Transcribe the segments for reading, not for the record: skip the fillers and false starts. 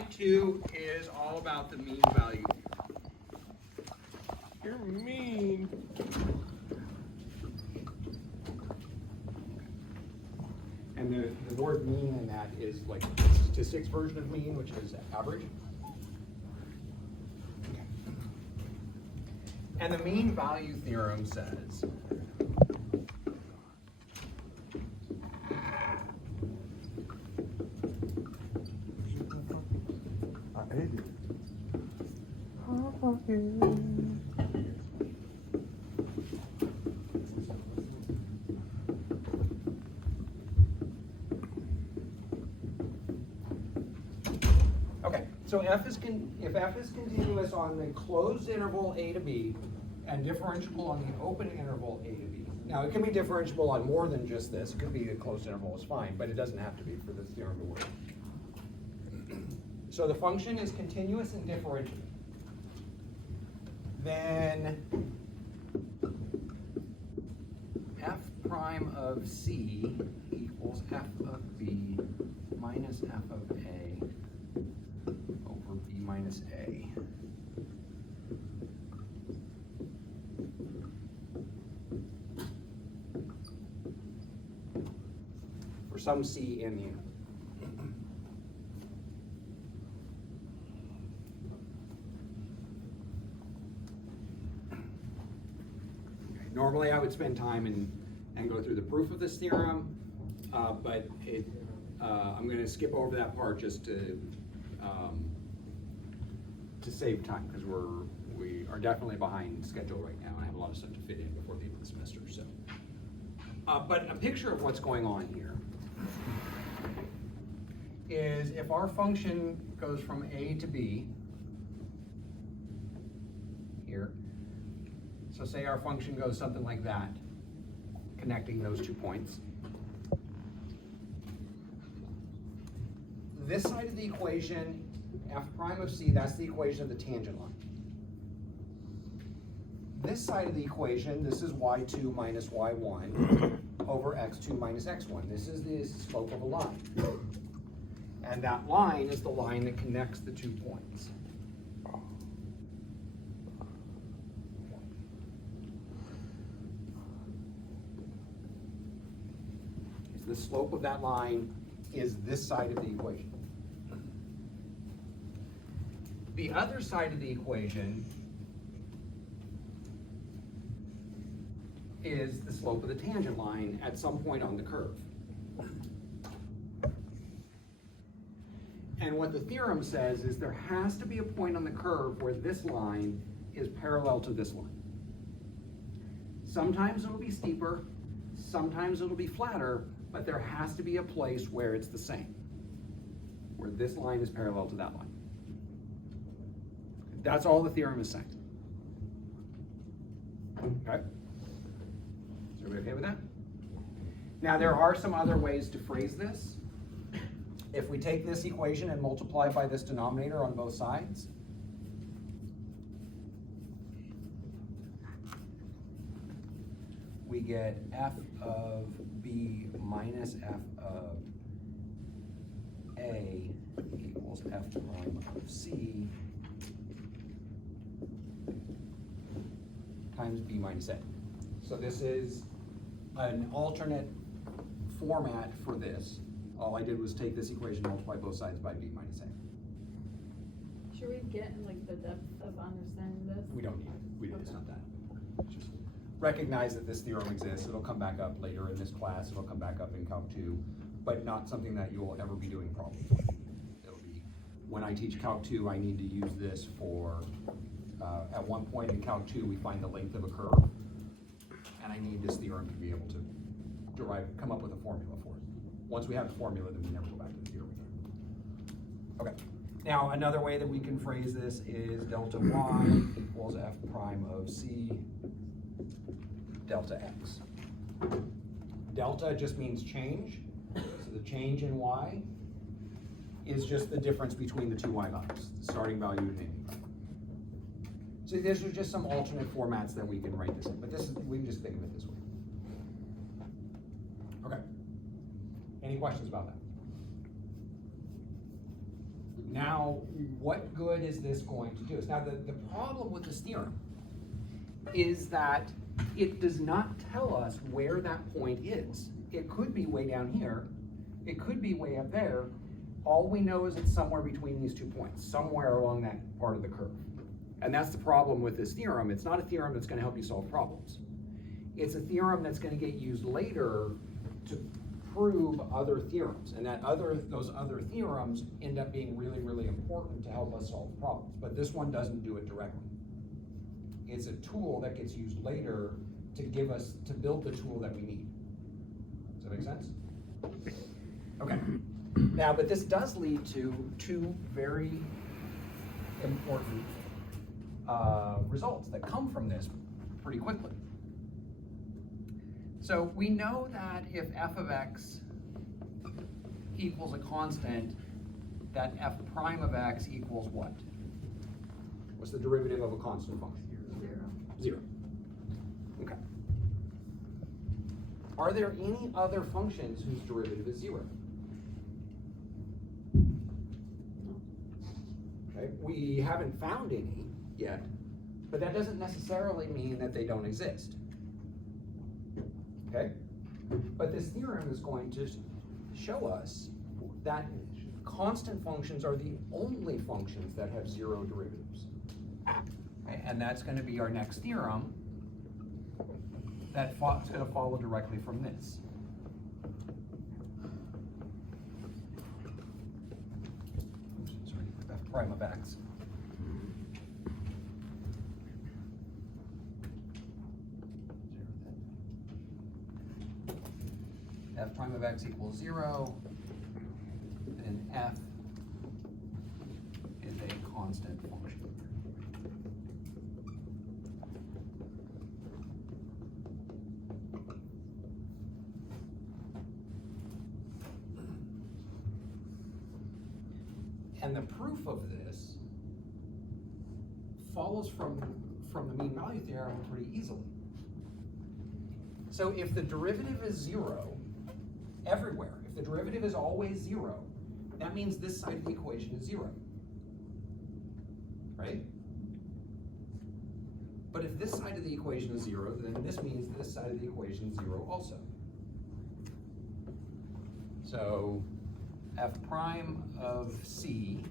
slide 2 is all about the mean value. You're mean. And the word mean in that is like statistics version of mean, which is average. Okay. And the mean value theorem says I hate it. okay, so if f is continuous on the closed interval a to b and differentiable on the open interval a to b. Now it can be differentiable on more than just this. It could be a closed interval is fine, but it doesn't have to be for this theorem to work. So the function is continuous and differentiable. Then f prime of c equals f of b minus f of a over b minus a. For some c in the interval. Normally I would spend time and go through the proof of this theorem, but I'm going to skip over that part just to save time, because we are definitely behind schedule right now. I have a lot of stuff to fit in before the end of the semester. So, but a picture of what's going on here is if our function goes from a to b here. So say our function goes something like that, connecting those 2 points. This side of the equation, f prime of c, that's the equation of the tangent line. This side of the equation, this is y2 minus y1 over x2 minus x1. This is the slope of a line. And that line is the line that connects the 2 points. The slope of that line is this side of the equation. The other side of the equation is the slope of the tangent line at some point on the curve. And what the theorem says is there has to be a point on the curve where this line is parallel to this line. Sometimes it'll be steeper, sometimes it'll be flatter, but there has to be a place where it's the same, where this line is parallel to that line. That's all the theorem is saying. Okay? Is everybody okay with that? Now there are some other ways to phrase this. If we take this equation and multiply by this denominator on both sides, we get f of b minus f of a equals f prime of c times b minus a. So this is an alternate format for this. All I did was take this equation, multiply both sides by b minus a. Should we get in like the depth of understanding this? We don't need it. It's not that. Just recognize that this theorem exists. It'll come back up later in this class. It'll come back up in Calc 2, but not something that you will ever be doing problems with. It'll be, when I teach Calc 2, I need to use this for, at one point in Calc 2, we find the length of a curve, and I need this theorem to be able to come up with a formula for it. Once we have the formula, then we never go back to the theorem again. Okay. Now, another way that we can phrase this is delta y equals f prime of c delta x. Delta just means change. So the change in y is just the difference between the two y values, the starting value and the ending value. So these are just some alternate formats that we can write this in, but this is, we can just think of it this way. Okay. Any questions about that? Now, what good is this going to do us? Now, the problem with this theorem is that it does not tell us where that point is. It could be way down here. It could be way up there. All we know is it's somewhere between these 2 points, somewhere along that part of the curve. And that's the problem with this theorem. It's not a theorem that's going to help you solve problems. It's a theorem that's going to get used later to prove other theorems. And those other theorems end up being really, really important to help us solve problems. But this one doesn't do it directly. It's a tool that gets used later to build the tool that we need. Does that make sense? Okay. Now, but this does lead to 2 very important results that come from this pretty quickly. So we know that if f of x equals a constant, that f prime of x equals what? What's the derivative of a constant function? 0. Okay. Are there any other functions whose derivative is 0? Okay, we haven't found any yet, but that doesn't necessarily mean that they don't exist. Okay? But this theorem is going to show us that constant functions are the only functions that have 0 derivatives. Okay? And that's going to be our next theorem that's going to follow directly from this. Oops, sorry, f prime of x. F prime of x equals 0, and f is a constant function. And the proof of this follows from the mean value theorem pretty easily. So if the derivative is 0 everywhere, if the derivative is always 0, that means this side of the equation is 0. Right? But if this side of the equation is 0, then this means this side of the equation is 0 also. So f prime of c,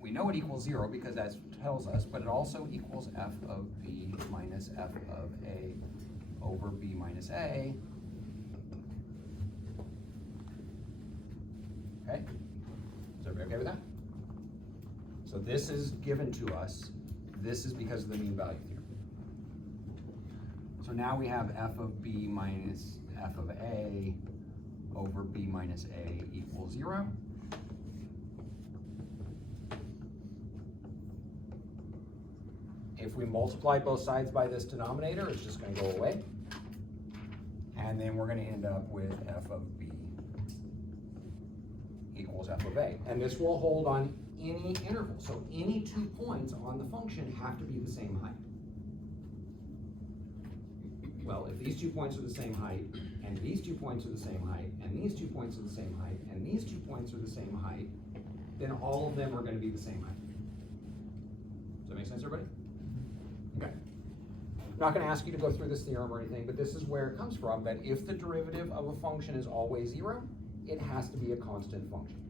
we know it equals 0 because that tells us, but it also equals f of b minus f of a over b minus a. Okay? Is everybody okay with that? So this is given to us. This is because of the mean value theorem. So now we have f of b minus f of a over b minus a equals 0. If we multiply both sides by this denominator, it's just going to go away. And then we're going to end up with f of b equals f of a. And this will hold on any interval. So any 2 points on the function have to be the same height. Well, if these 2 points are the same height, and these 2 points are the same height, and these 2 points are the same height, and these 2 points are the same height, then all of them are going to be the same height. Does that make sense, everybody? Okay. I'm not going to ask you to go through this theorem or anything, but this is where it comes from, that if the derivative of a function is always 0, it has to be a constant function.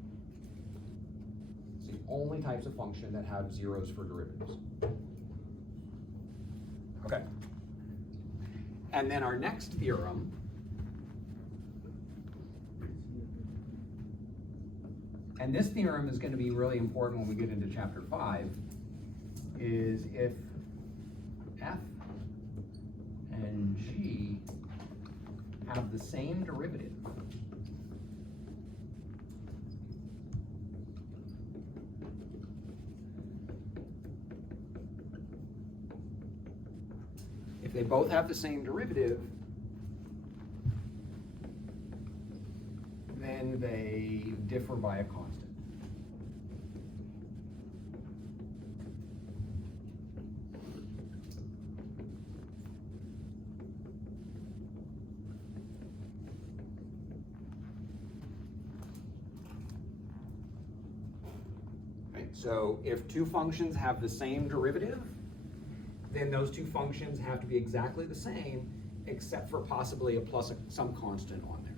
It's the only types of function that have zeros for derivatives. Okay. And then our next theorem and this theorem is going to be really important when we get into chapter 5, is if f and g have the same derivative, if they both have the same derivative, then they differ by a constant. so if two functions have the same derivative, then those two functions have to be exactly the same, except for possibly some constant on there.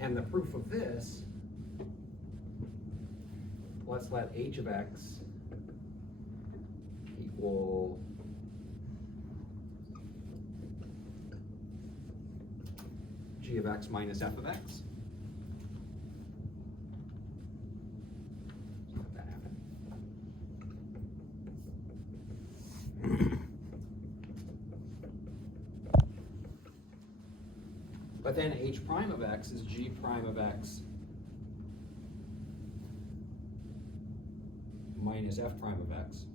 And the proof of this, let's let h of x equal g of x minus f of x. Let that happen. But then h prime of x is g prime of x minus f prime of x.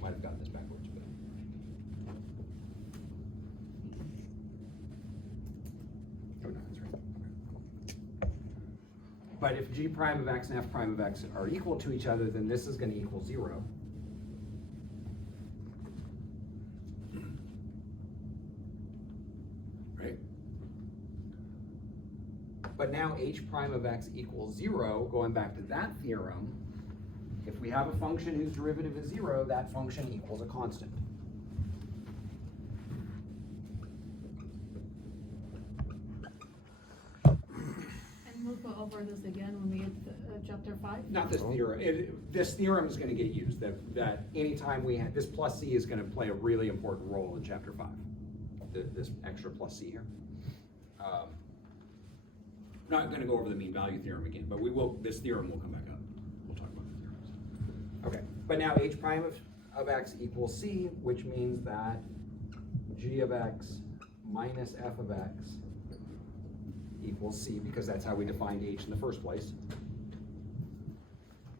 Might have gotten this backwards, but. Oh, no, that's right. But if g prime of x and f prime of x are equal to each other, then this is going to equal 0. Right? But now h prime of x equals 0, going back to that theorem, if we have a function whose derivative is 0, that function equals a constant. And we'll go over this again when we get to chapter 5. Not this theorem. This theorem is going to get used. That anytime we have this plus c is going to play a really important role in chapter 5. This extra plus c here. Not going to go over the mean value theorem again, but we will. This theorem will come back up. We'll talk about the theorems. Okay, but now h prime of x equals c, which means that g of x minus f of x equals c, because that's how we defined h in the first place.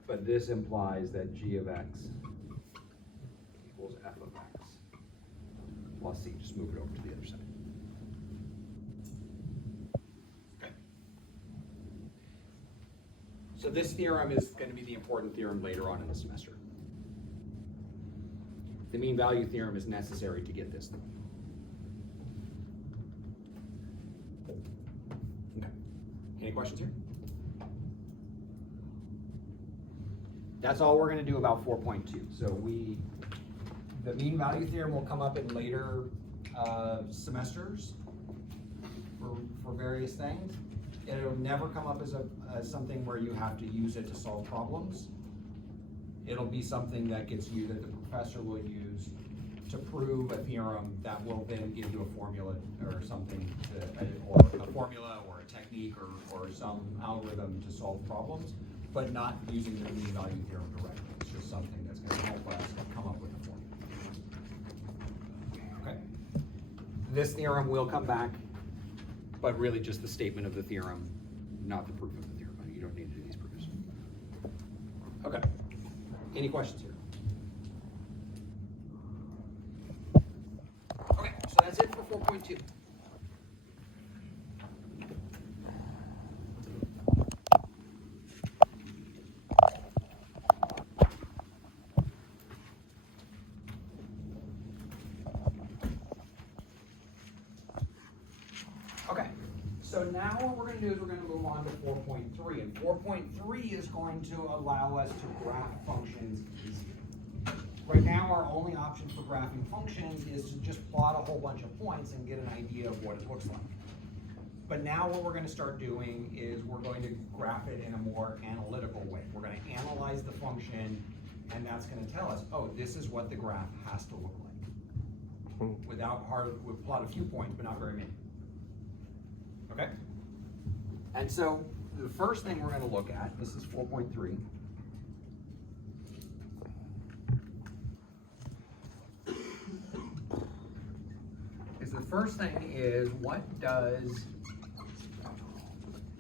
But this implies that g of x equals f of x plus c. Just move it over to the other side. Okay. So this theorem is going to be the important theorem later on in the semester. The mean value theorem is necessary to get this. Okay. Any questions here? That's all we're going to do about 4.2. So the mean value theorem will come up in later semesters for various things. It'll never come up as something where you have to use it to solve problems. It'll be something that gets you, that the professor will use to prove a theorem that will then give you a formula or something, or a formula or a technique or some algorithm to solve problems, but not using the mean value theorem directly. It's just something that's going to help us come up with a formula. Okay. This theorem will come back, but really just the statement of the theorem, not the proof of the theorem. You don't need to do these proofs. Okay. Any questions here? Okay, so that's it for 4.2. Okay, so now what we're going to do is we're going to move on to 4.3, and 4.3 is going to allow us to graph functions easier. Right now, our only option for graphing functions is to just plot a whole bunch of points and get an idea of what it looks like. But now what we're going to start doing is we're going to graph it in a more analytical way. We're going to analyze the function, and that's going to tell us, oh, this is what the graph has to look like. We'll plot a few points, but not very many. Okay? And so the first thing we're going to look at, this is 4.3. The first thing is, what does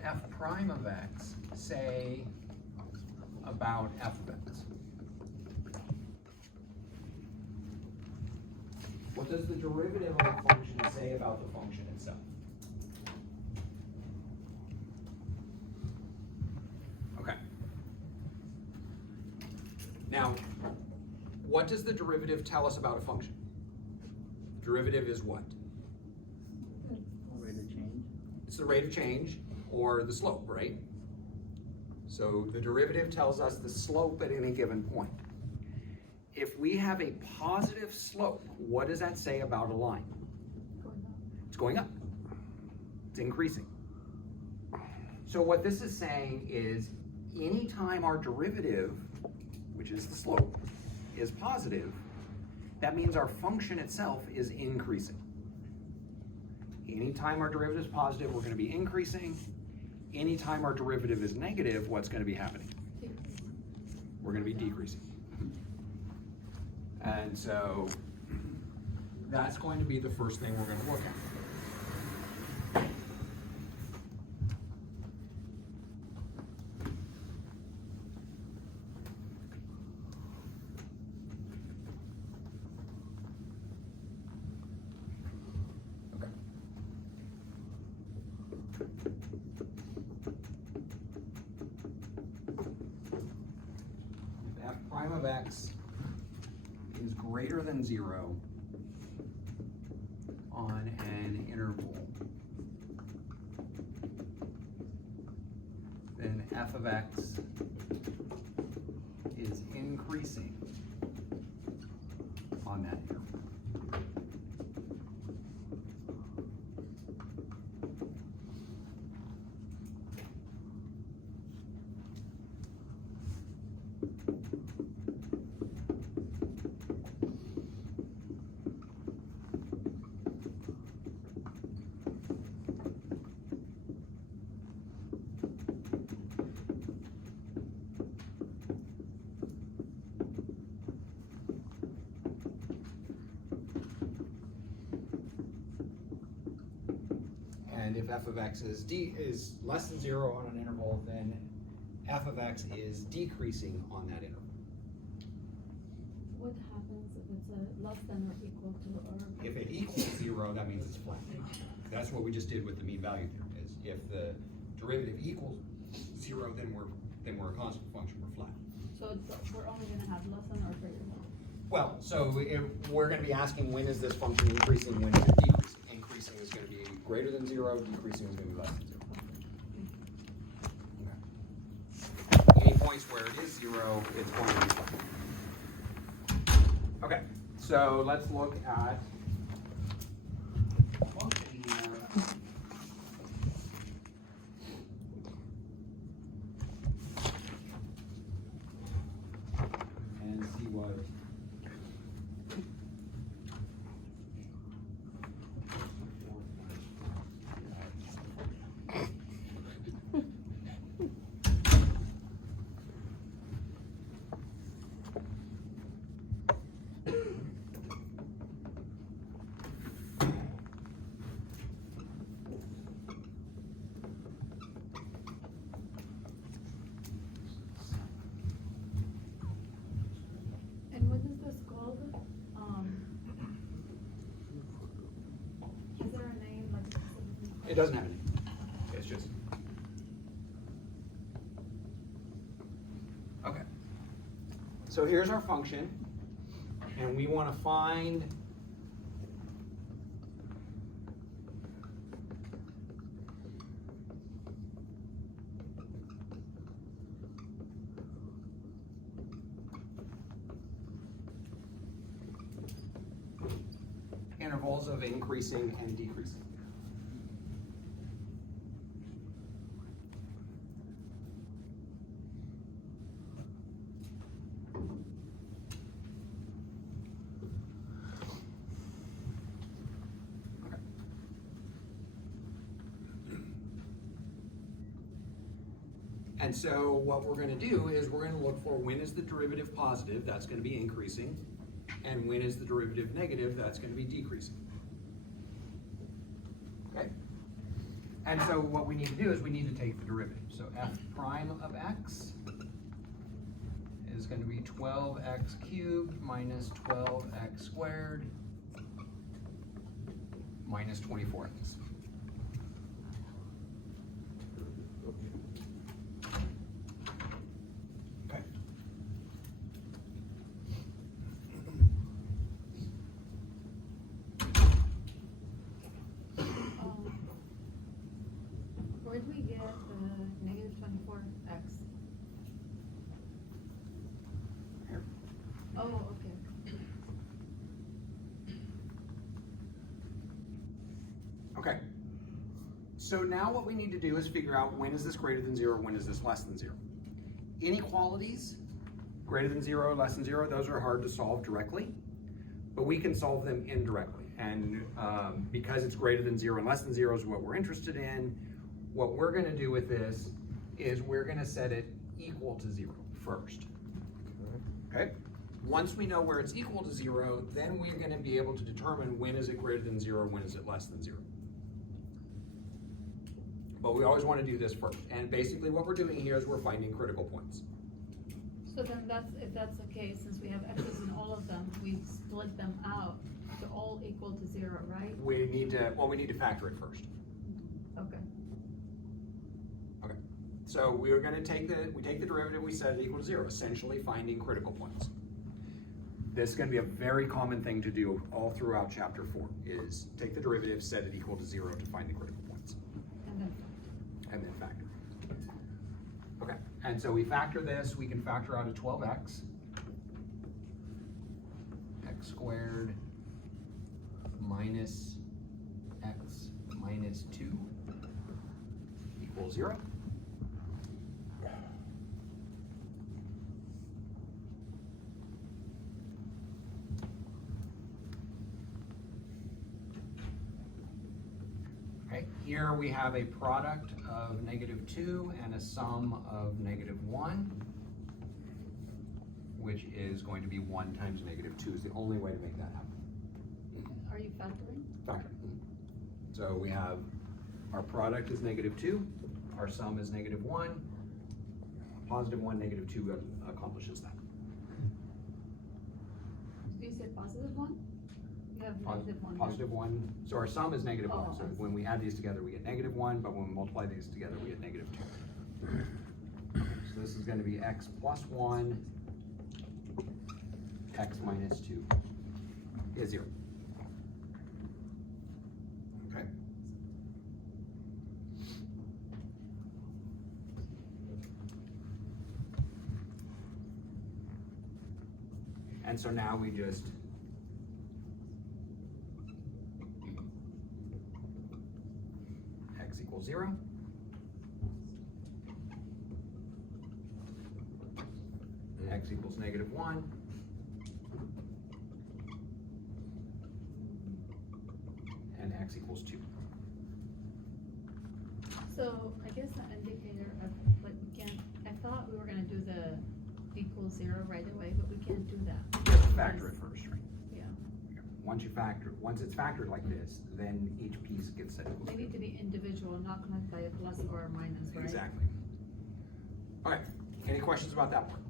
f prime of x say about f of x? What does the derivative of a function say about the function itself? Okay. Now, what does the derivative tell us about a function? Derivative is what? Rate of change. It's the rate of change or the slope, right? So the derivative tells us the slope at any given point. If we have a positive slope, what does that say about a line? It's going up. It's increasing. So what this is saying is anytime our derivative, which is the slope, is positive, that means our function itself is increasing. Anytime our derivative is positive, we're going to be increasing. Anytime our derivative is negative, what's going to be happening? We're going to be decreasing. And so that's going to be the first thing we're going to look at. If f prime of x is greater than 0 on an interval, then f of x is increasing on that interval. And if f of x is less than 0 on an interval, then f of x is decreasing on that interval. What happens if it's a less than or equal to, or? If it equals 0, that means it's flat. That's what we just did with the mean value theorem. Is if the derivative equals 0, then we're a constant function. We're flat. So we're only gonna have less than or greater than? Well, so we're going to be asking when is this function increasing, when is it decreasing? Increasing is going to be greater than 0, decreasing is going to be less than 0. Okay. Any points where it is 0, it's going to be flat. Okay, so let's look at function here. And see what And what is this called? Is there a name, like? specific- it doesn't have any. It's just. Okay. So here's our function, and we want to find intervals of increasing and decreasing. Okay. And so what we're going to do is we're going to look for when is the derivative positive, that's going to be increasing, and when is the derivative negative, that's going to be decreasing. Okay? And so what we need to do is we need to take the derivative. So f prime of x is going to be 12x cubed minus 12x squared minus 24x. Okay. Where do we get the negative 24x? Oh, okay. Okay. So now what we need to do is figure out when is this greater than 0, when is this less than 0. Inequalities, greater than 0, less than 0, those are hard to solve directly, but we can solve them indirectly. And because it's greater than 0 and less than 0 is what we're interested in, what we're going to do with this is we're going to set it equal to 0 first. Okay? Once we know where it's equal to 0, then we're going to be able to determine when is it greater than 0, when is it less than 0. But we always want to do this first. And basically what we're doing here is we're finding critical points. So then if that's the case, since we have x's in all of them, we split them out to all equal to 0, right? We need to factor it first. Okay. Okay. So we are going to take the derivative, we set it equal to 0, essentially finding critical points. This is going to be a very common thing to do all throughout chapter 4, is take the derivative, set it equal to 0 to find the critical points. And then factor. Okay, and so we factor this, we can factor out a 12x, x squared minus x minus 2 equals 0. Okay, here we have a product of -2 and a sum of -1, which is going to be 1 times -2 is the only way to make that happen. Are you factoring? Factoring. So we have our product is -2, our sum is -1, +1, -2 accomplishes that. Did you say +1? You have -1. +1, so our sum is -1. Oh, So I see. when we add these together, we get -1, but when we multiply these together, we get -2. So this is going to be x plus 1, x minus 2 is 0. Okay. And so now we just x equals 0. X equals -1. And x equals 2. So I guess the indicator of, like, we can't, I thought we were gonna do the equal 0 right away, but we can't do that. You have to factor it first, right? Yeah, Once it's factored like this, then each piece gets set equal they to need to be individual, not connected by a plus or a minus, right? Exactly. All right, any questions about that one?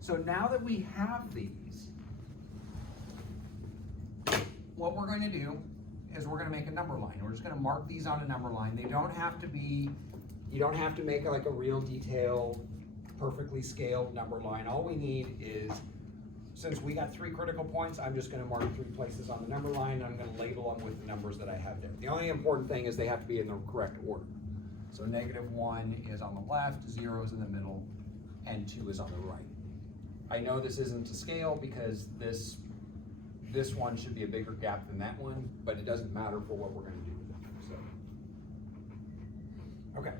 So now that we have these, what we're going to do is we're going to make a number line. We're just going to mark these on a number line. They don't have to be, you don't have to make like a real detailed, perfectly scaled number line. All we need is, since we got 3 critical points, I'm just going to mark 3 places on the number line. I'm going to label them with the numbers that I have there. The only important thing is they have to be in the correct order. So -1 is on the left, 0 is in the middle, and 2 is on the right. I know this isn't to scale because this one should be a bigger gap than that one, but it doesn't matter for what we're going to do with it. So, okay.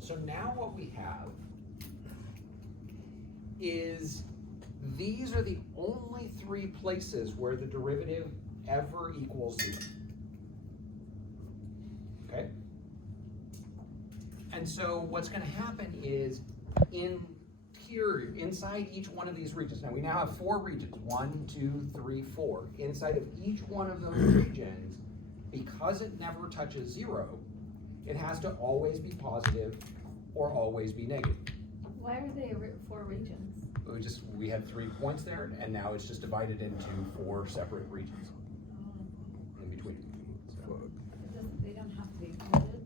So now what we have is these are the only 3 places where the derivative ever equals 0. Okay? And so what's going to happen is inside each one of these regions, now we now have 4 regions, 1, 2, 3, 4. Inside of each one of those regions, because it never touches 0, it has to always be positive or always be negative. Why are they 4 regions? We had 3 points there, and now it's just divided into 4 separate regions in between. So, They don't have to be included?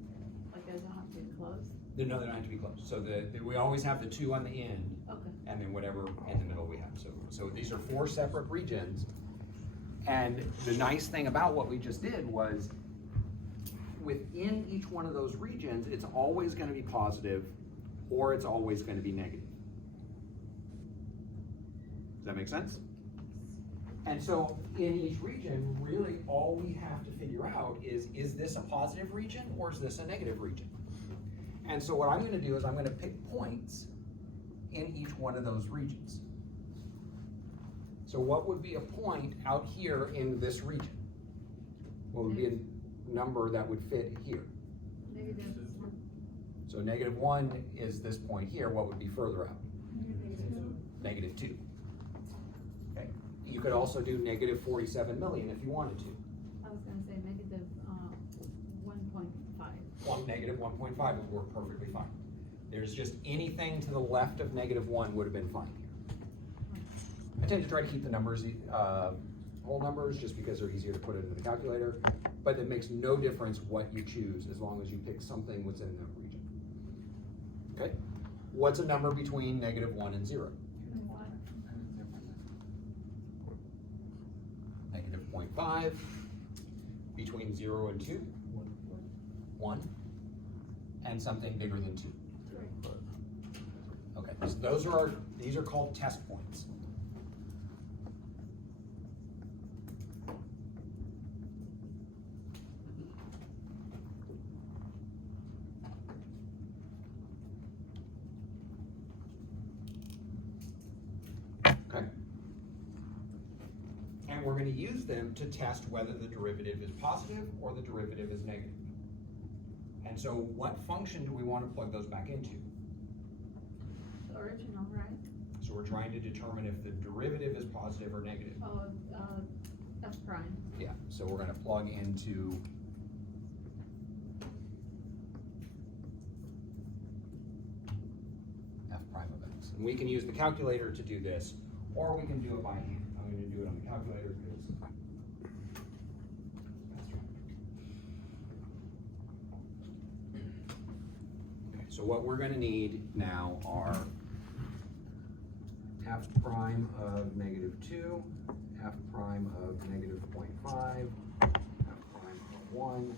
Like, they don't have to be closed? no, they don't have to be close. So we always have the 2 on the end, Okay. and then whatever in the middle we have. So these are 4 separate regions, And the nice thing about what we just did was within each one of those regions, it's always going to be positive or it's always going to be negative. Does that make sense? And so in each region, really all we have to figure out is this a positive region or is this a negative region? And so what I'm going to do is I'm going to pick points in each one of those regions. So what would be a point out here in this region? What would be a number that would fit here? -1. So -1 is this point here. What would be further out? -2. Okay. You could also do -47 million if you wanted to. I was gonna say -1.5. -1.5 would work perfectly fine. There's just anything to the left of -1 would have been fine here. I tend to try to keep the numbers, whole numbers, just because they're easier to put into the calculator, but it makes no difference what you choose as long as you pick something within that region. Okay? What's a number between -1 and 0? -0.5. Between 0 and 2? 1. And something bigger than 2. Okay, so these are called test points. Okay. And we're going to use them to test whether the derivative is positive or the derivative is negative. And so what function do we want to plug those back into? The original, right? So we're trying to determine if the derivative is positive or negative. Oh, F prime. Yeah, so we're going to plug into f prime of x. And we can use the calculator to do this, or we can do it by hand. I'm going to do it on the calculator because it's faster. Okay, so what we're going to need now are f prime of -2, f prime of -0.5, f prime of 1,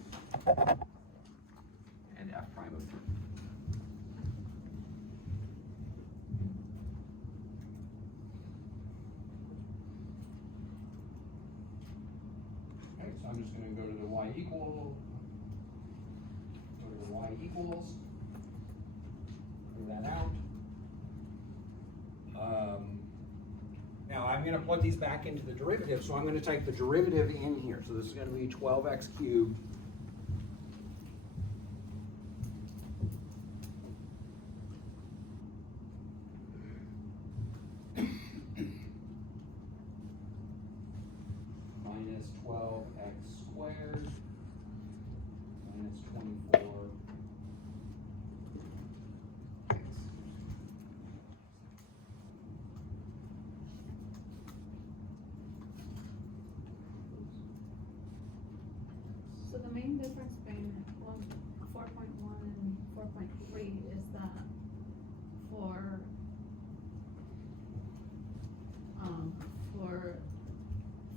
and f prime of 3. Okay, so I'm just going to go to the y equals, figure that out. Now I'm going to plug these back into the derivative, so I'm going to type the derivative in here. So this is going to be 12x cubed minus 12x squared minus 24x. So the main difference between 4.1 and 4.3 is that for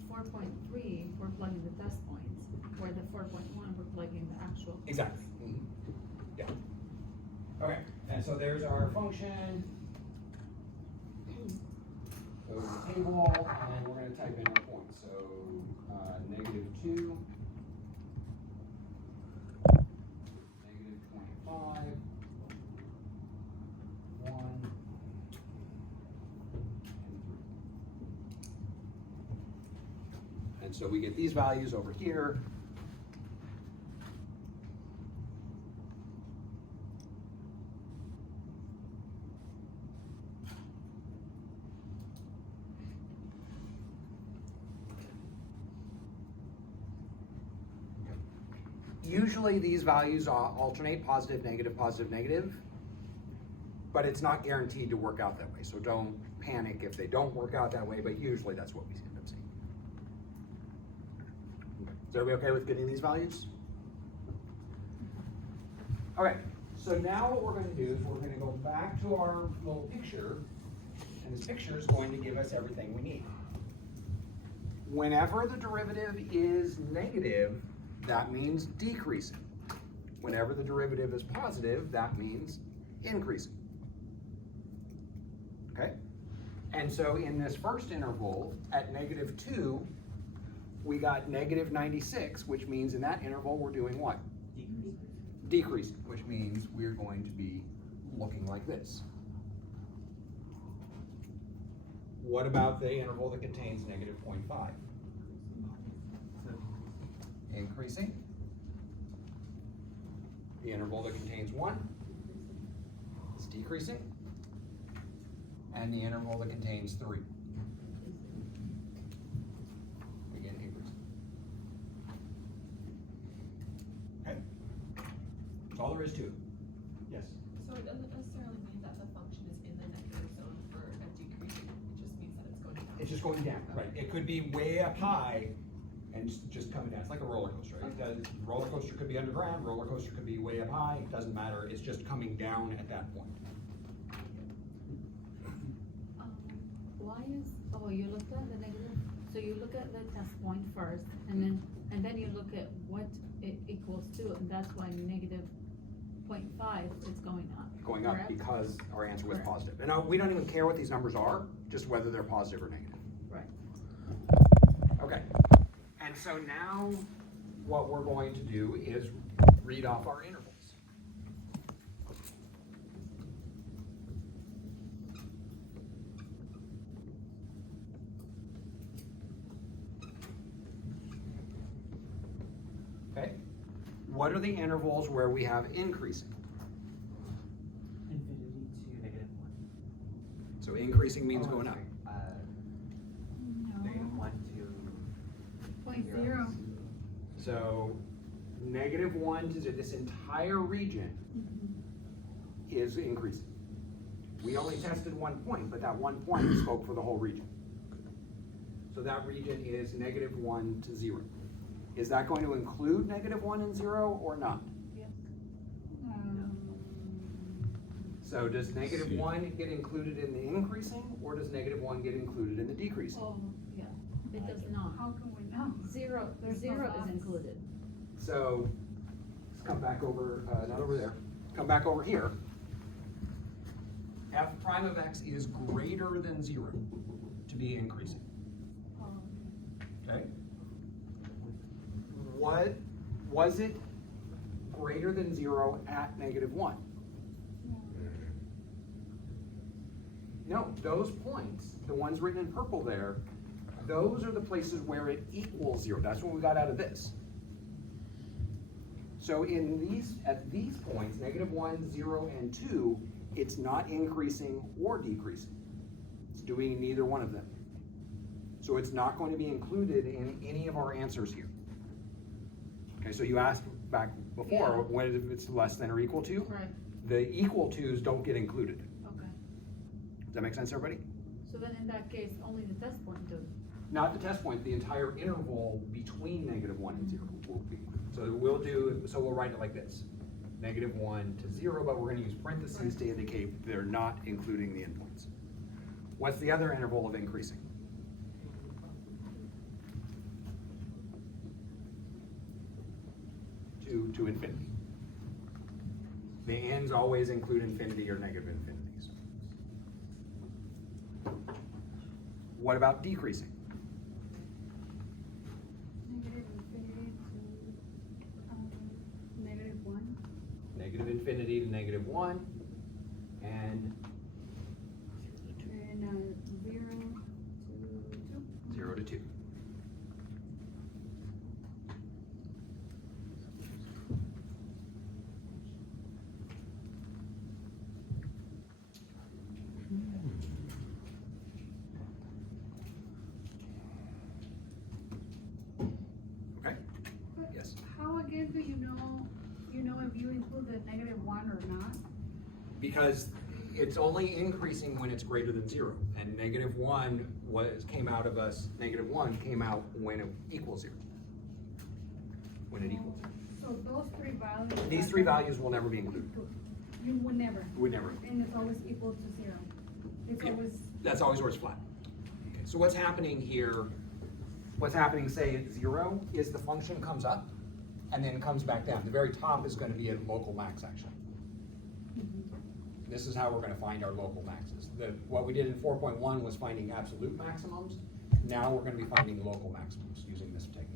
4.3, we're plugging the test points, where the 4.1, we're plugging the actual. Exactly. Yeah. Okay, and so there's our function. Go to the table, and we're going to type in our points. So -2, -0.5, 1, and 3. And so we get these values over here. Usually these values alternate positive, negative, but it's not guaranteed to work out that way. So don't panic if they don't work out that way, but usually that's what we end up seeing. Okay. Is everybody okay with getting these values? Okay, so now what we're going to do is we're going to go back to our little picture, and this picture is going to give us everything we need. Whenever the derivative is negative, that means decreasing. Whenever the derivative is positive, that means increasing. Okay? And so in this first interval, at -2, we got -96, which means in that interval we're doing what? Decreasing, which means we're going to be looking like this. What about the interval that contains -0.5? Increasing. The interval that contains 1 is decreasing. And the interval that contains 3. Again, increasing. Okay? That's all there is to it. Yes? So it doesn't necessarily mean that the function is in the negative zone for a decreasing, it just means that it's going down. It's just going down, right? It could be way up high and just coming down. It's like a roller coaster, right? Roller coaster could be underground, roller coaster could be way up high, it doesn't matter, it's just coming down at that point. Why is, oh, you looked at the negative, so you look at the test point first, and then you look at what it equals to, and that's why -0.5 is going up. Going up correct? because our answer was Correct. positive. And we don't even care what these numbers are, just whether they're positive or negative. Right. Okay, and so now what we're going to do is read off our intervals. Okay, what are the intervals where we have increasing? Infinity to -1. So increasing means going up. -1 to 0.0. So -1 to this entire region is increasing. We only tested 1 point, but that 1 point spoke for the whole region. So that region is -1 to 0. Is that going to include -1 and 0 or not? Yes. So does -1 get included in the increasing, or does -1 get included in the decreasing? Oh, yeah, it does not. How can we know? Zero There's no is box. included. So let's come back over, not over there, come back over here. F prime of x is greater than 0 to be increasing. Okay? What was it greater than 0 at -1? No, those points, the ones written in purple there, those are the places where it equals 0. That's what we got out of this. So at these points, -1, 0, and 2, it's not increasing or decreasing. It's doing neither one of them. So it's not going to be included in any of our answers here. Okay, so you asked back before, Yeah. what if it's less than or equal to? Right, The equal tos don't get included. okay. Does that make sense, everybody? So then in that case, only the test point does. Not the test point, the entire interval between -1 and 0 will be. So we'll write it like this. -1 to 0, but we're gonna use parentheses to indicate they're not including the endpoints. What's the other interval of increasing? To infinity. The ends always include infinity or negative infinities. What about decreasing? Negative infinity to -1. Negative infinity to -1, and And 0 to 2. 0 to 2. Okay, yes. How again do you know if you include the -1 or not? Because it's only increasing when it's greater than 0, and -1 came out of us, -1 came out when it equals 0. When it equals 0. So those three values. These three values will never be included. You would never. We never. And it's always equal to 0. It's Yeah. always. That's always where it's flat. Okay, so what's happening here what's happening, say at 0, is the function comes up and then comes back down. The very top is gonna be a local max action. This is how we're gonna find our local maxes. What we did in 4.1 was finding absolute maximums. Now we're gonna be finding local maximums using this technique.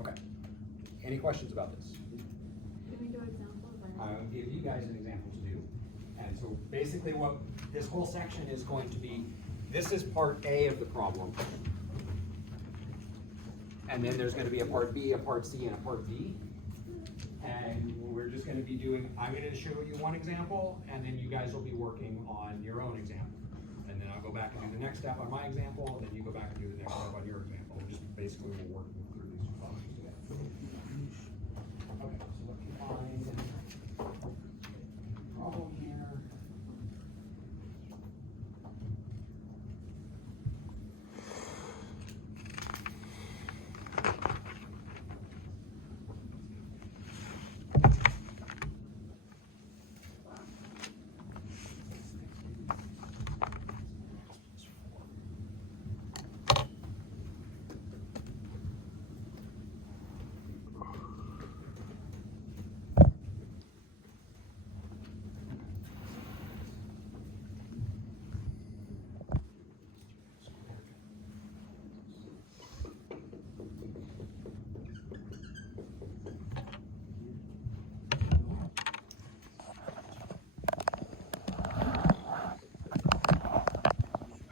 Okay. Any questions about this? Can we do examples? I'll give you guys an example to do. And so basically what this whole section is going to be, this is part A of the problem. And then there's gonna be a part B, a part C, and a part D. And we're just gonna be doing, I'm gonna show you one example, and then you guys will be working on your own example. And then I'll go back and do the next step on my example, and then you go back and do the next step on your example. Just basically we're working through these problems together. Okay, so let me find a problem here.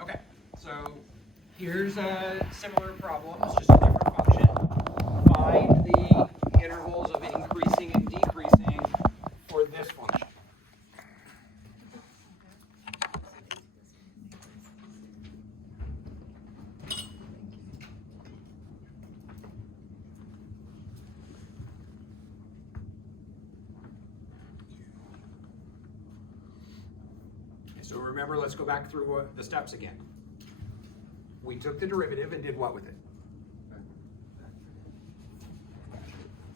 Okay, so here's a similar problem, it's just a different function. Find the intervals of increasing and decreasing for this function. So remember, let's go back through the steps again. We took the derivative and did what with it?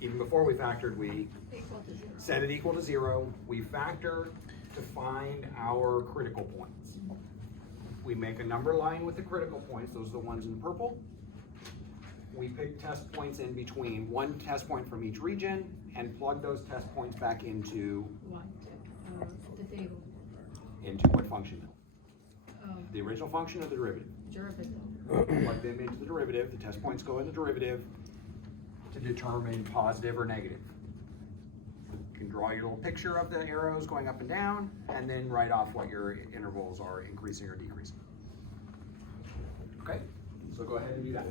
Even before we factored, we Equal to 0. set it equal to 0. We factor to find our critical points. We make a number line with the critical points, those are the ones in purple. We pick test points in between, one test point from each region, and plug those test points back into What? The table. into what function? Um, The original function or the derivative? Derivative. Plug them into the derivative, the test points go in the derivative to determine positive or negative. You can draw your little picture of the arrows going up and down, and then write off what your intervals are increasing or decreasing. Okay, so go ahead and do that.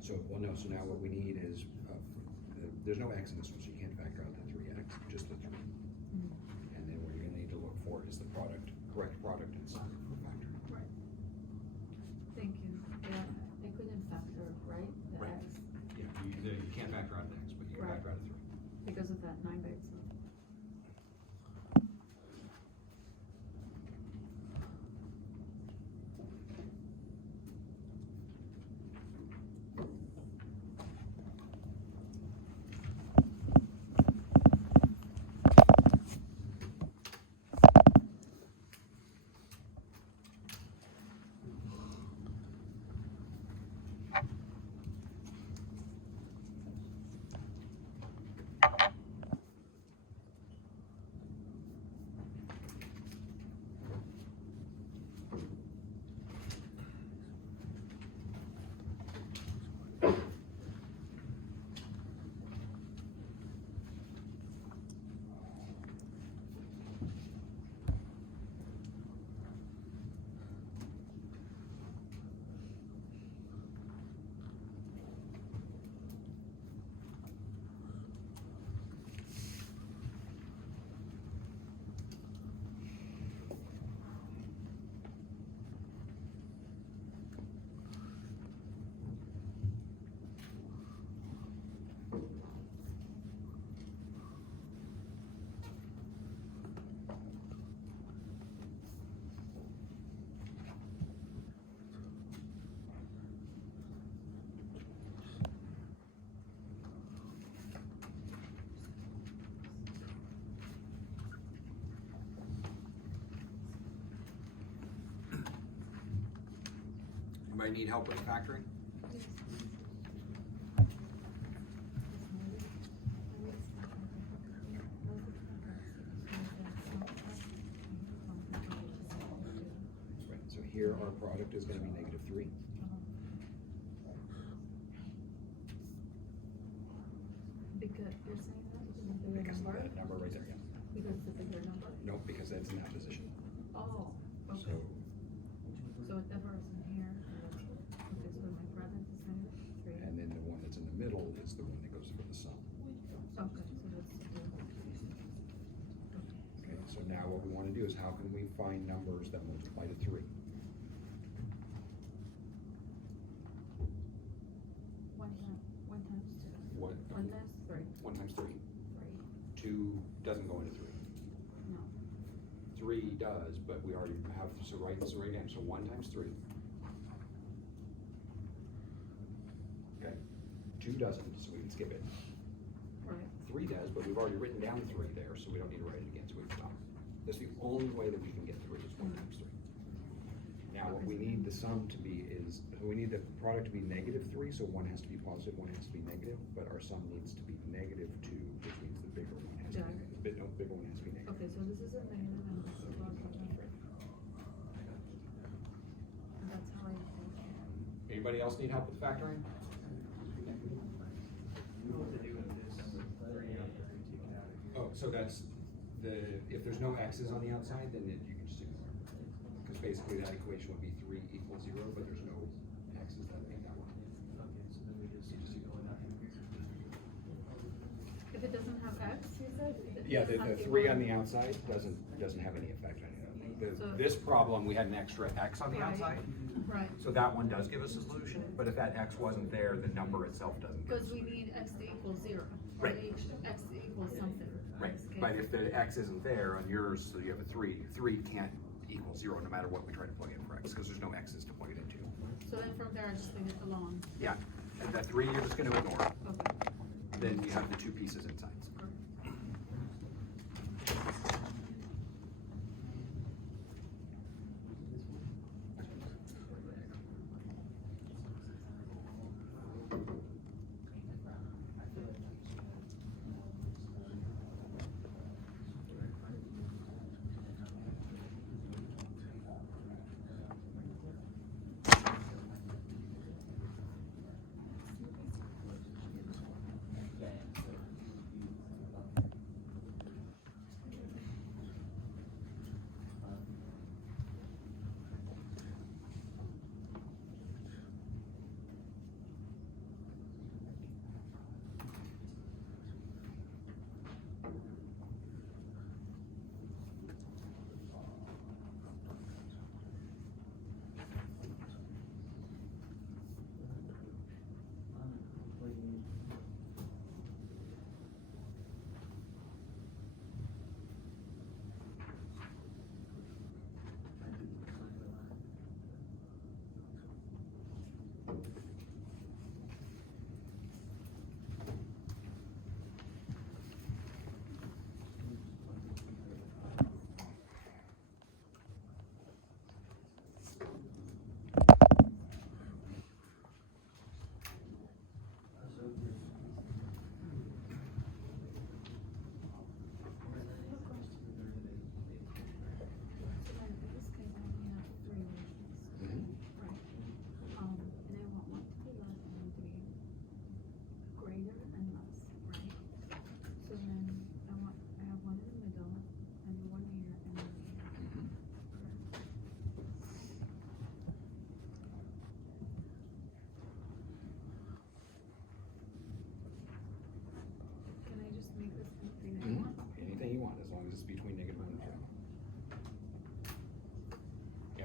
So, well, no, so now what we need is, there's no x in this one, so you can't factor out the 3x, just the 3. And then what you're gonna need to look for is the product, correct product inside for factoring. Right. Thank you. Yeah, I couldn't factor, right? The Right. x Yeah, you can't factor out the x, but you can Right. factor out a 3. because of that 9 by itself. Anybody need help with factoring? Right, so here our product is gonna be -3. Because you're saying that because of the bigger Because of number? that number right there, yeah. Because of the bigger number? Nope, because that's in that position. Oh, So, okay. So it differs in here. Okay, so my present is -3. and then the one that's in the middle is the one that goes for the sum. Okay, so that's. Okay, so now what we wanna do is how can we find numbers that multiply to 3? One times two. What? One times three. 1 times 3. 3. 2 doesn't go into 3. No. 3 does, but we already have, so write down, so 1 times 3. Okay, 2 doesn't, so we can skip it. Right. 3 does, but we've already written down 3 there, so we don't need to write it again, so we can stop. That's the only way that we can get 3 is 1 times 3. Now, what we need the sum to be is, so we need the product to be -3, so one has to be positive, one has to be negative, but our sum needs to be -2, which means the bigger one has to Got be, it. no, the bigger one has to be negative. Okay, so this is a negative and this is a positive. And that's how I think. Anybody else need help with factoring? Oh, so that's if there's no x's on the outside, then you can just ignore it. Because basically that equation would be 3 equals 0, but there's no x's that make that one. You just ignore that. If it doesn't have X, you said? It Yeah, doesn't the have 3 on one. the outside doesn't have any effect on it. So- This problem, we had an extra x on the Right. outside, Right, so that one does give us a solution, but if that x wasn't there, the number itself doesn't give us because a we solution. need X to equal 0. Right. X to equal something. Right, Okay. but if the x isn't there on yours, so you have a 3 can't equal 0 no matter what we try to plug in for x, because there's no x's to plug it into. So then from there, I just leave it alone. Yeah, and that 3 you're just gonna ignore, Okay. then you have the 2 pieces inside.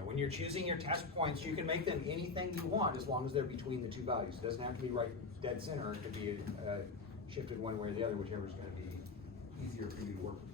When you're choosing your test points, you can make them anything you want as long as they're between the 2 values. It doesn't have to be right dead center. It could be shifted one way or the other, whichever is going to be easier for you to work with.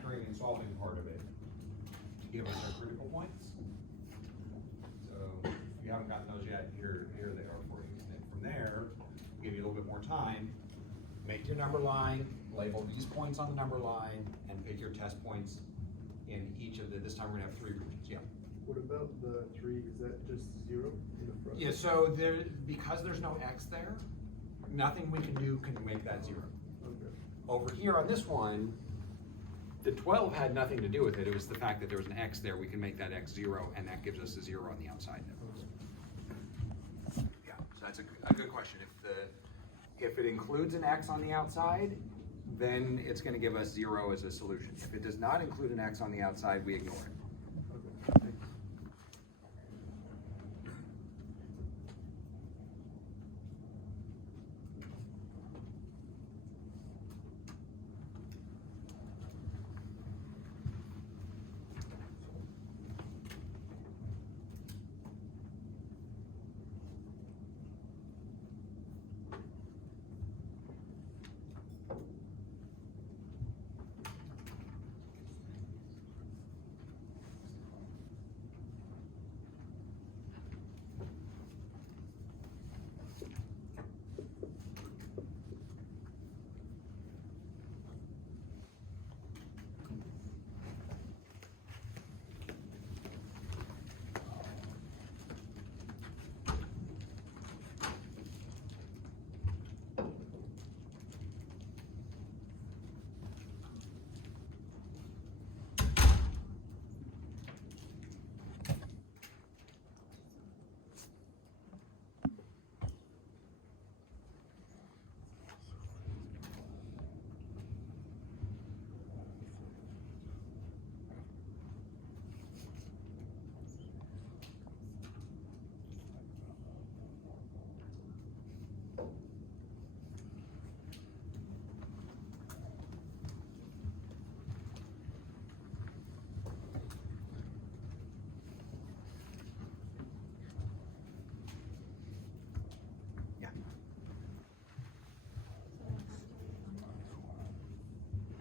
factoring and solving part of it to give us our critical points. So if you haven't gotten those yet, here they are for you. And from there, give you a little bit more time, make your number line, label these points on the number line, and pick your test points in each of this time we're gonna have 3 regions, yeah. What about the 3? Is that just 0 in the front? Yeah, so because there's no X there, nothing we can do can make that 0. Okay. Over here on this one, the 12 had nothing to do with it. It was the fact that there was an X there. We can make that X 0, and that gives us a 0 on the outside. Yeah, so that's a good question. If it includes an X on the outside, then it's going to give us 0 as a solution. If it does not include an X on the outside, we ignore it. Okay. Thanks.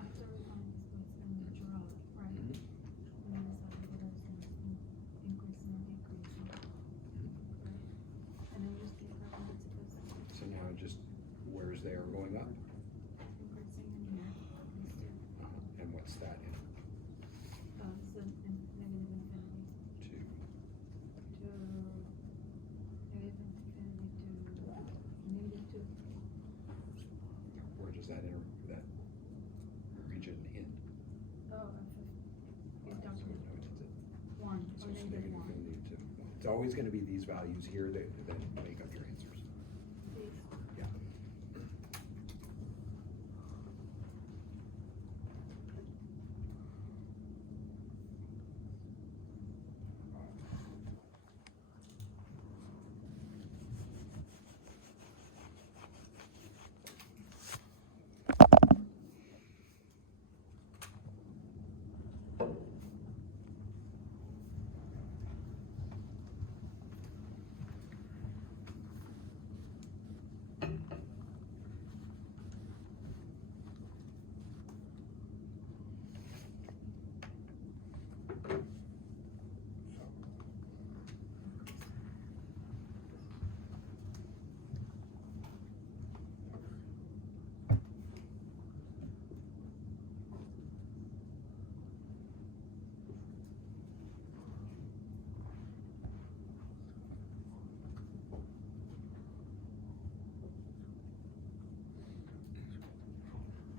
After we find this, what's in the draw, right? And then decide whether there's an increase or decrease. Right? And then just take that one to So now just, where's they are going up? increasing in here, these two. And what's that in? So in negative infinity Two. to negative infinity to -2. Where does that enter, that region end? Oh, you're So talking no, it's it. 1 So or it's negative 1. infinity to, it's always gonna be these values here that make up your answers. These. Yeah.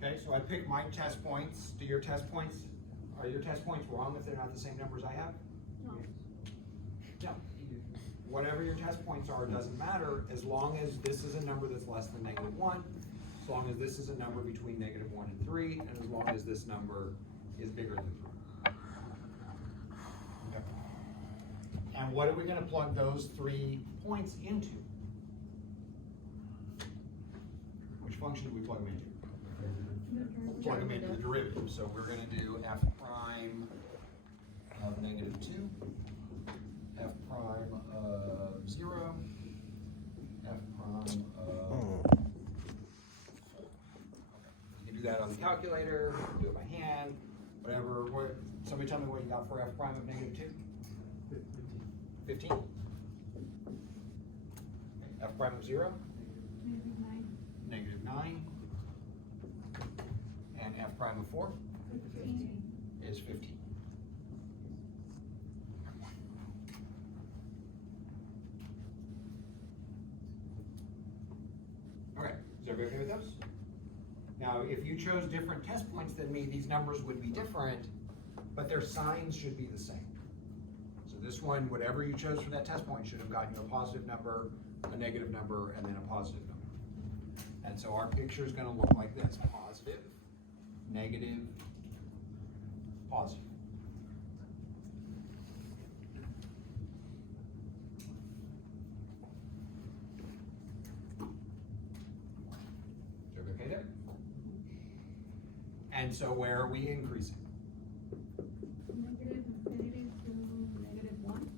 Okay, so I pick my test points. Do your test points, are your test points wrong if they're not the same numbers I have? No. No. Whatever your test points are, doesn't matter, as long as this is a number that's less than -1, as long as this is a number between -1 and 3, and as long as this number is bigger than 3. Okay. And what are we gonna plug those 3 points into? Which function do we plug them into? Plug them into the derivative, so we're gonna do f prime of -2, f prime of 0, f prime of 4. You can do that on the calculator, you can do it by hand, whatever, somebody tell me what you got for f prime of negative 2? 15? F prime of 0? Maybe 9. -9. And f prime of 4 is 15. Okay, is everybody okay with those? Now, if you chose different test points than me, these numbers would be different, but their signs should be the same. So this one, whatever you chose for that test point should have gotten you a positive number, a negative number, and then a positive number. And so our picture is gonna look like this: positive, negative, positive. Is everybody okay there? And so where are we increasing? Negative infinity to -1.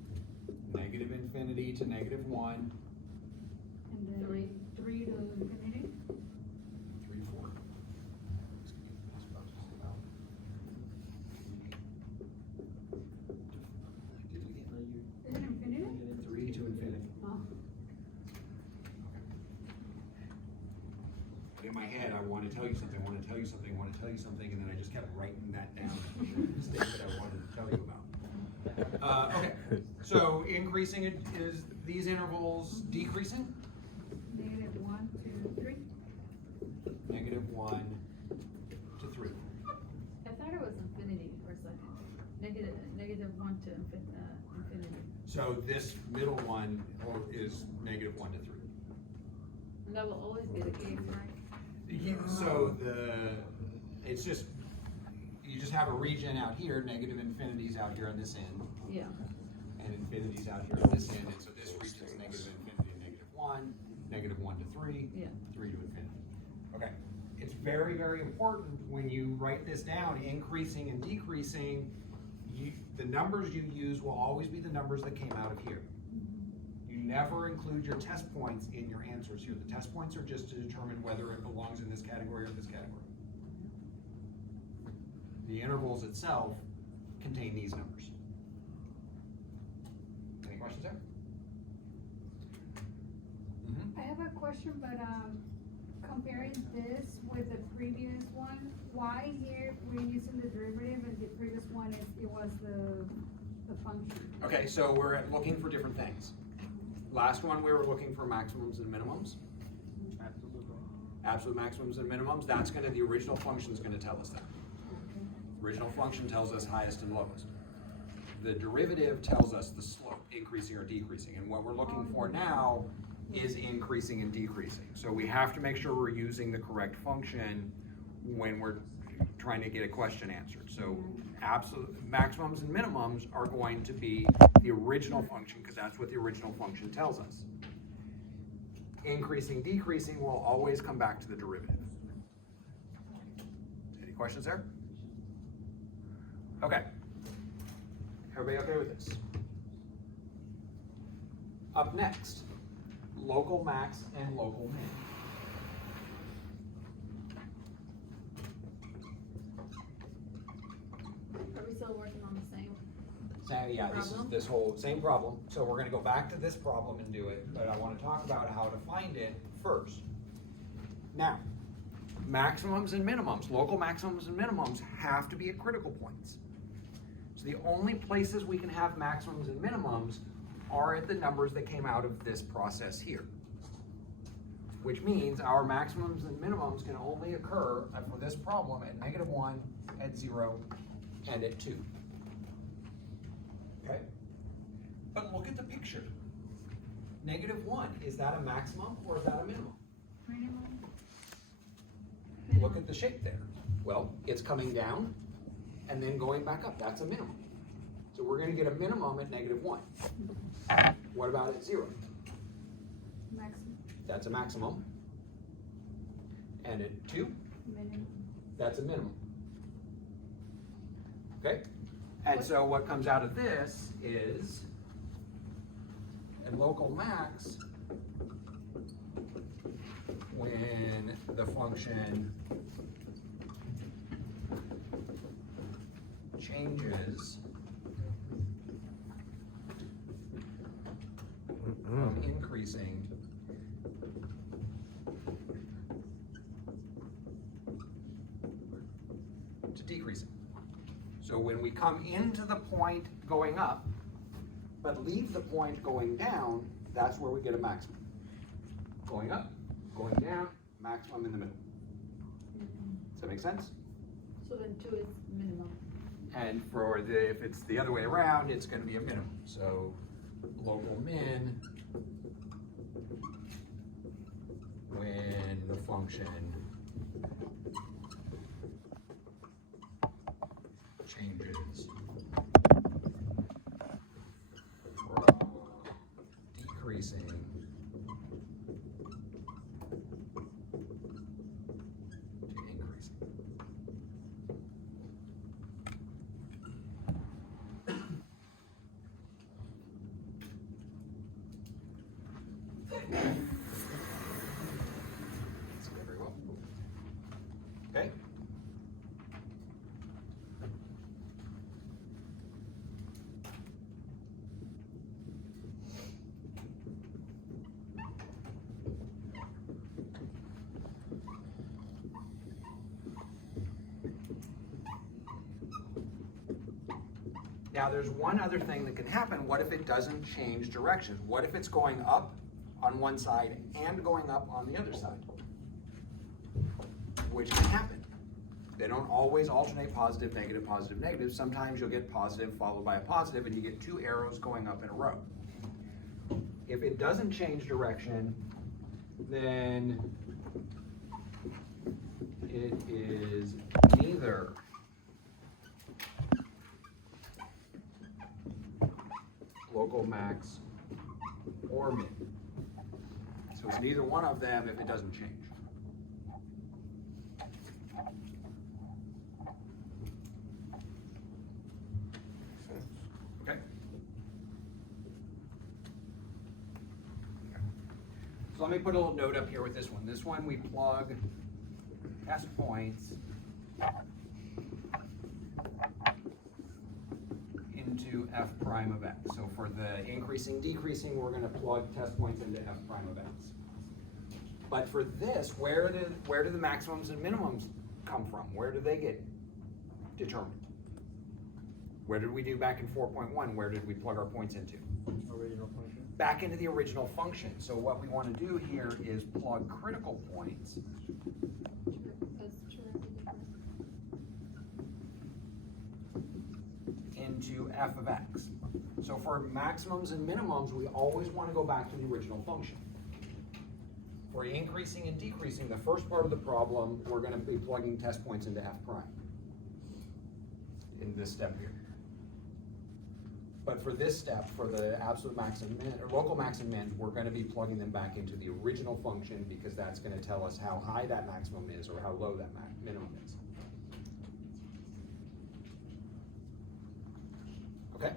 Negative infinity to -1, And then 3. 3 to infinity. 3, 4. Is it infinity? 3 to infinity. Oh. But in my head, I want to tell you something, I want to tell you something, I want to tell you something, and then I just kept writing that down, the thing that I wanted to tell you about. Okay, so increasing it is these intervals decreasing? -1 to 3. -1 to 3. I thought it was infinity for a second. -1 to infinity. So this middle one is -1 to 3. And that will always be the case, right? So it's just, you just have a region out here, negative infinity's out here on this end, Yeah. and infinity's out here on this end, and so this region's negative infinity to -1, -1 to 3, Yeah. 3 to infinity. Okay, it's very, very important when you write this down, increasing and decreasing, the numbers you use will always be the numbers that came out of here. You never include your test points in your answers here. The test points are just to determine whether it belongs in this category or this category. The intervals itself contain these numbers. Any questions there? I have a question, but comparing this with the previous one, why here we're using the derivative and the previous one it was the function? Okay, so we're looking for different things. Last one, we were looking for maximums and minimums. Absolute maximums and minimums, the original function is gonna tell us that. Original function tells us highest and lowest. The derivative tells us the slope, increasing or decreasing, and what we're looking for now is increasing and decreasing. So we have to make sure we're using the correct function when we're trying to get a question answered. So absolute maximums and minimums are going to be the original function, because that's what the original function tells us. Increasing, decreasing will always come back to the derivative. Any questions there? Okay. Everybody okay with this? Up next, local max and local min. Are we still working on the same? Yeah, this is Problem? this whole same problem. So we're gonna go back to this problem and do it, but I wanna talk about how to find it first. Now, maximums and minimums, local maximums and minimums have to be at critical points. So the only places we can have maximums and minimums are at the numbers that came out of this process here. Which means our maximums and minimums can only occur for this problem at -1, at 0, and at 2. Okay? But look at the picture. -1, is that a maximum or is that a minimum? Minimum. Look at the shape there. Well, it's coming down and then going back up. That's a minimum. So we're gonna get a minimum at -1. What about at 0? Maximum. That's a maximum. And at 2? Minimum. That's a minimum. Okay? And so what comes out of this is a local max when the function changes from increasing to decreasing. So when we come into the point going up, but leave the point going down, that's where we get a maximum. Going up, going down, maximum in the middle. Does that make sense? So then 2 is minimum. And for if it's the other way around, it's gonna be a minimum. So local min when the function changes from decreasing to increasing. See that very well. Okay. Now, there's one other thing that can happen. What if it doesn't change directions? What if it's going up on one side and going up on the other side? Which can happen. They don't always alternate positive, negative, positive, negative. Sometimes you'll get positive followed by a positive and you get 2 arrows going up in a row. If it doesn't change direction, then it is neither local max or min. So it's neither one of them if it doesn't change. Okay. So let me put a little note up here with this one. This one we plug test points into f prime of x. So for the increasing, decreasing, we're going to plug test points into f prime of x. But for this, where do the maximums and minimums come from? Where do they get determined? Where did we do back in 4.1? Where did we plug our points into? Original function. Back into the original function. So what we want to do here is plug critical points into f of x. So for maximums and minimums, we always want to go back to the original function. For increasing and decreasing, the first part of the problem, we're going to be plugging test points into f prime in this step here. But for this step, for the absolute max and min, or local max and min, we're going to be plugging them back into the original function because that's going to tell us how high that maximum is or how low that minimum is. Okay?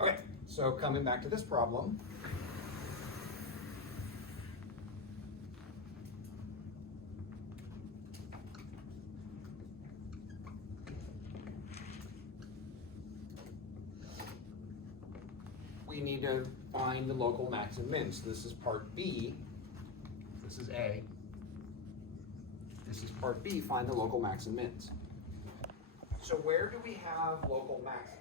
Okay, so coming back to this problem. We need to find the local max and min. So this is part B. This is A. This is part B, find the local max and mins. So where do we have local maxes?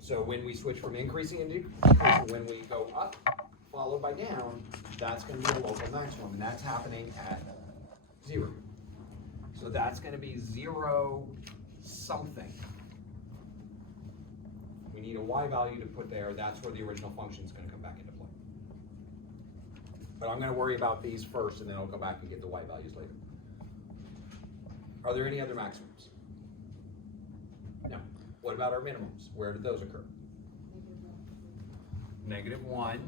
So when we switch from increasing and decreasing, when we go up followed by down, that's going to be the local maximum, and that's happening at 0. So that's going to be 0 something. We need a y value to put there. That's where the original function is going to come back into play. But I'm going to worry about these first, and then I'll go back and get the y values later. Are there any other maximums? No. What about our minimums? Where did those occur? -1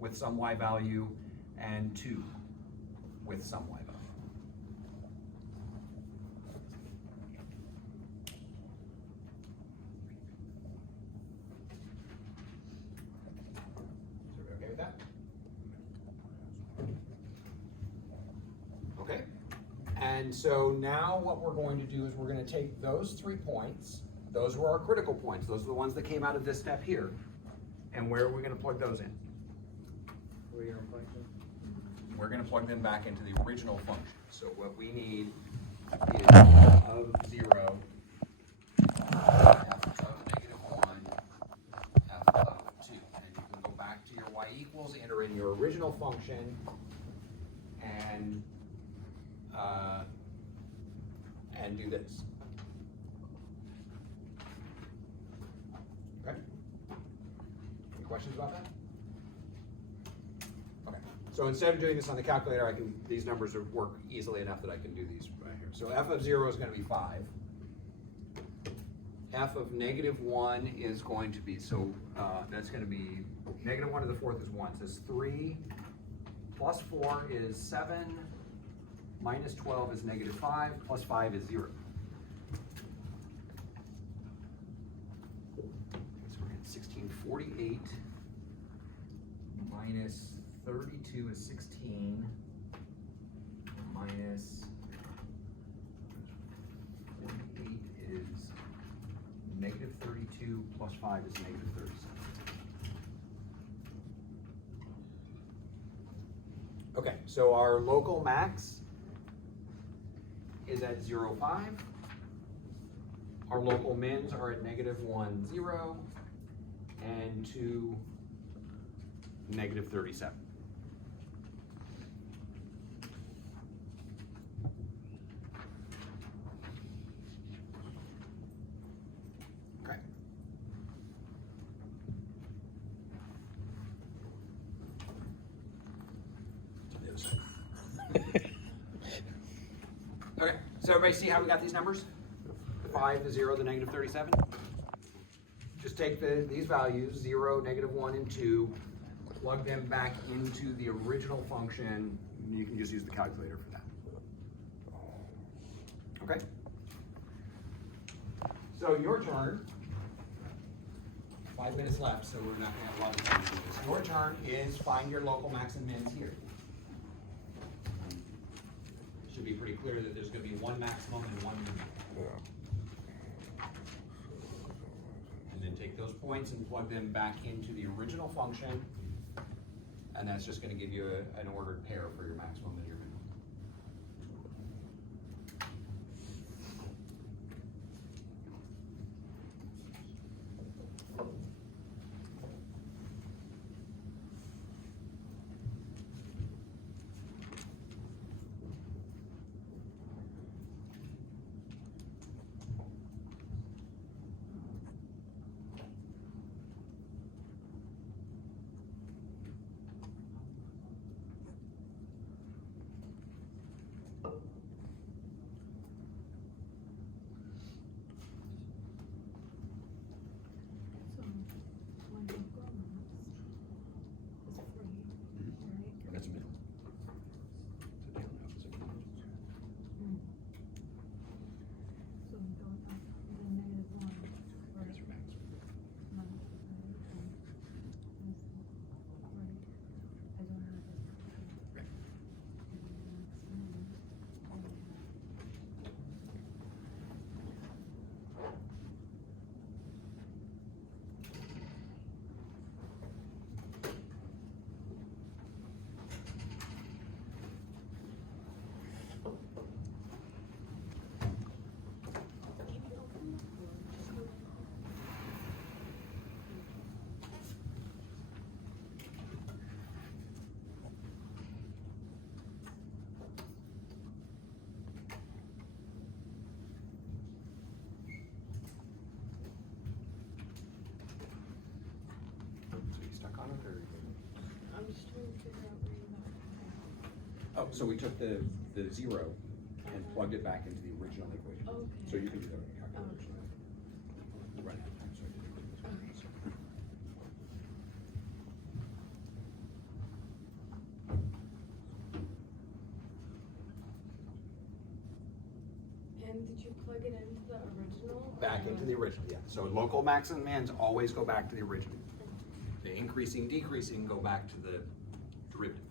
with some y value, and 2 with some y value. And so now what we're going to do is we're gonna take those 3 points, those were our critical points, those are the ones that came out of this step here, and where are we gonna plug those in? Where you're gonna function? We're gonna plug them back into the original function. So what we need is f of 0, f of -1, f of 2. And you can go back to your y equals, enter in your original function, and do this. Okay? Any questions about that? Okay, so instead of doing this on the calculator, these numbers work easily enough that I can do these right here. So f of 0 is going to be 5. F of -1 is going to be, that's going to be, -1 to the 4th is 1, so it's 3, plus 4 is 7, minus 12 is -5, plus 5 is 0. So we're at 1648, minus 32 is 16, minus 48 is -32, plus 5 is -37. Okay, so our local max is at 0.5. Our local mins are at -1, 0, and 2, -37. Okay. To the other side. Okay, so everybody see how we got these numbers? The 5, the 0, the -37? Just take these values, 0, -1, and 2, plug them back into the original function, and you can just use the calculator for that. Okay? So your turn. 5 minutes left, so we're not gonna have a lot of time to do this. Your turn is find your local max and mins here. Should be pretty clear that there's gonna be one maximum and one minimum. And then take those points and plug them back into the original function, and that's just gonna give you an ordered pair for your maximum and your minimum. So, when you go maps, it's free, right? That's minimum. So we go up the -1, right? That's your maximum. No, right. I don't have it. Okay. So you stuck on it, or? I'm just trying to figure out where you Oh, so we took the 0 and plugged it back into the original equation. Okay. So you can do that on your calculator. Okay. Right. And did you plug it into the original? Back into the original, yeah. So local max and mins always go back to the original. The increasing, decreasing go back to the derivative.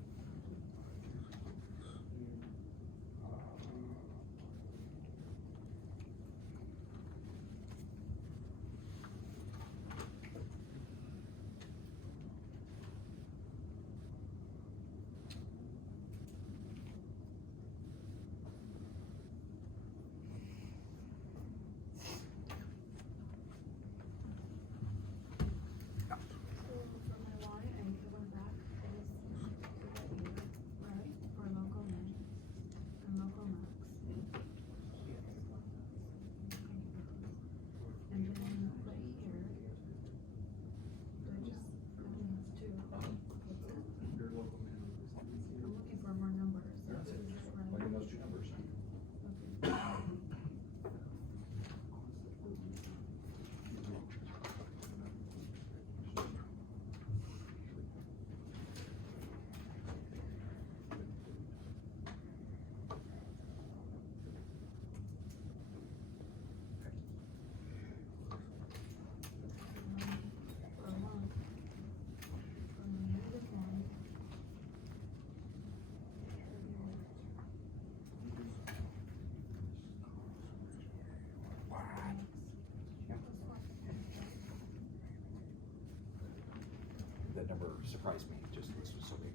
surprised me, just this was so big.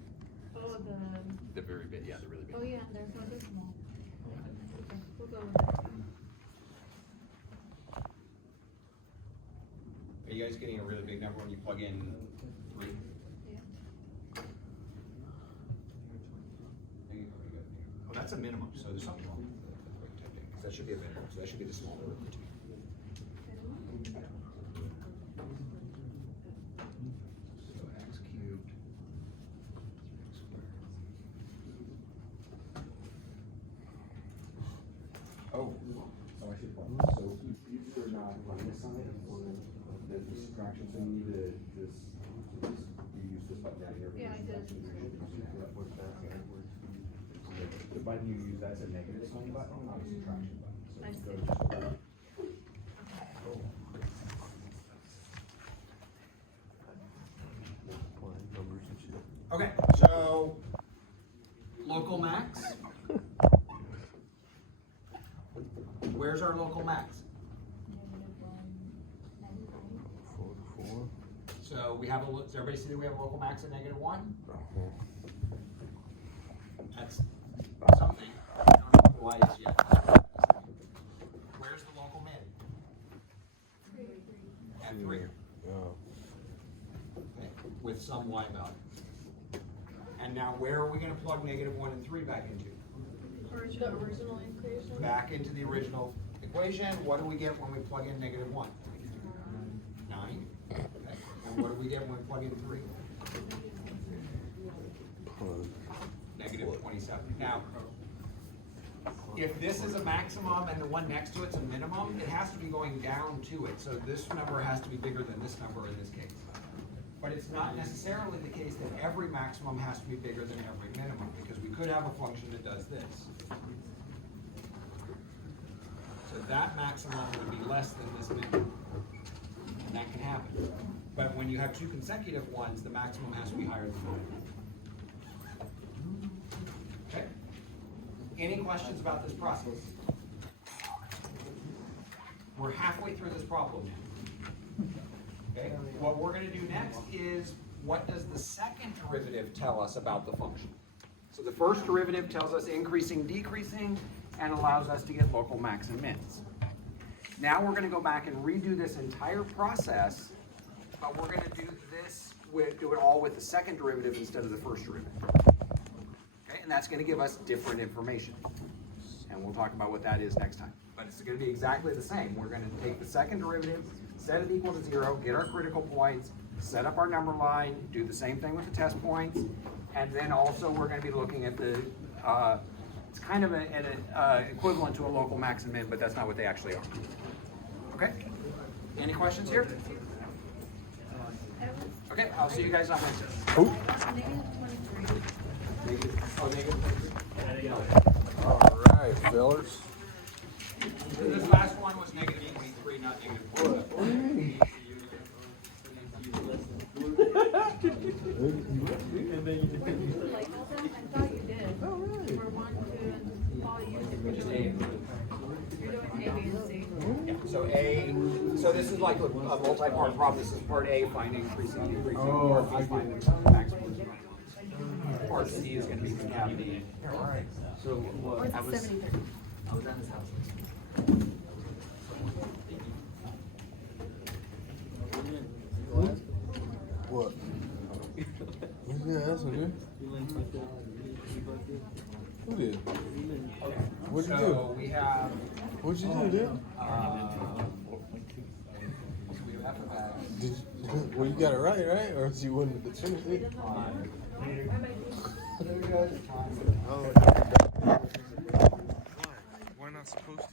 Oh, The very big, yeah, the really big. oh yeah, there's one that's small. Okay, we'll go with that. Are you guys getting a really big number when you plug in 3? Yeah. Oh, that's a minimum, so there's something wrong with the typing, 'cause that should be a minimum, so that should be the smaller of the two. So x cubed. X squared. Oh, so I should, so you are not running this on it, or the subtraction, so you need to just, you use this button down here. for Yeah, I did. subtraction. The button you use, that's a negative sign button, not a subtraction button. So I just go see. to- Okay, so local max. Where's our local max? So we have a, does everybody see that we have a local max at -1? That's something. I don't know why it's yet. Where's the local min? At 3. Okay, with some y value. And now where are we gonna plug -1 and 3 back into? The original equation? Back into the original equation. What do we get when we plug in -1? 9. Okay. And what do we get when we plug in 3? -27. Now, if this is a maximum and the one next to it's a minimum, it has to be going down to it. So this number has to be bigger than this number in this case. But it's not necessarily the case that every maximum has to be bigger than every minimum, because we could have a function that does this. So that maximum would be less than this minimum. And that can happen. But when you have two consecutive ones, the maximum has to be higher than the minimum. Okay? Any questions about this process? We're halfway through this problem now. Okay, what we're gonna do next is, what does the second derivative tell us about the function? So the first derivative tells us increasing, decreasing, and allows us to get local max and mins. Now we're gonna go back and redo this entire process, but we're gonna do this do it all with the second derivative instead of the first derivative. Okay, and that's gonna give us different information. And we'll talk about what that is next time. But it's gonna be exactly the same. We're gonna take the second derivative, set it equal to 0, get our critical points, set up our number line, do the same thing with the test points, and then also we're gonna be looking at the, it's kind of an equivalent to a local max and min, but that's not what they actually are. Okay? Any questions here? Okay, I'll see you guys on Wednesday. -23. Alright, fellas. This last one was -23, not -4. Like all that? I thought you did. For 1, 2, and all you did. Just A. You're doing A, B, and C. Yeah, so A, so this is like a multi-part problem. This is part A, find increasing, decreasing. Part B, find the maximum. Part C is gonna be concatenated. So, Or is it 70? what? Yeah, that's okay. Who did? What'd you So do? we have, What'd you do, dude? so we have F of X. Well, you got it right? Or else you wouldn't have finished it? Time. Oh, why not supposed to?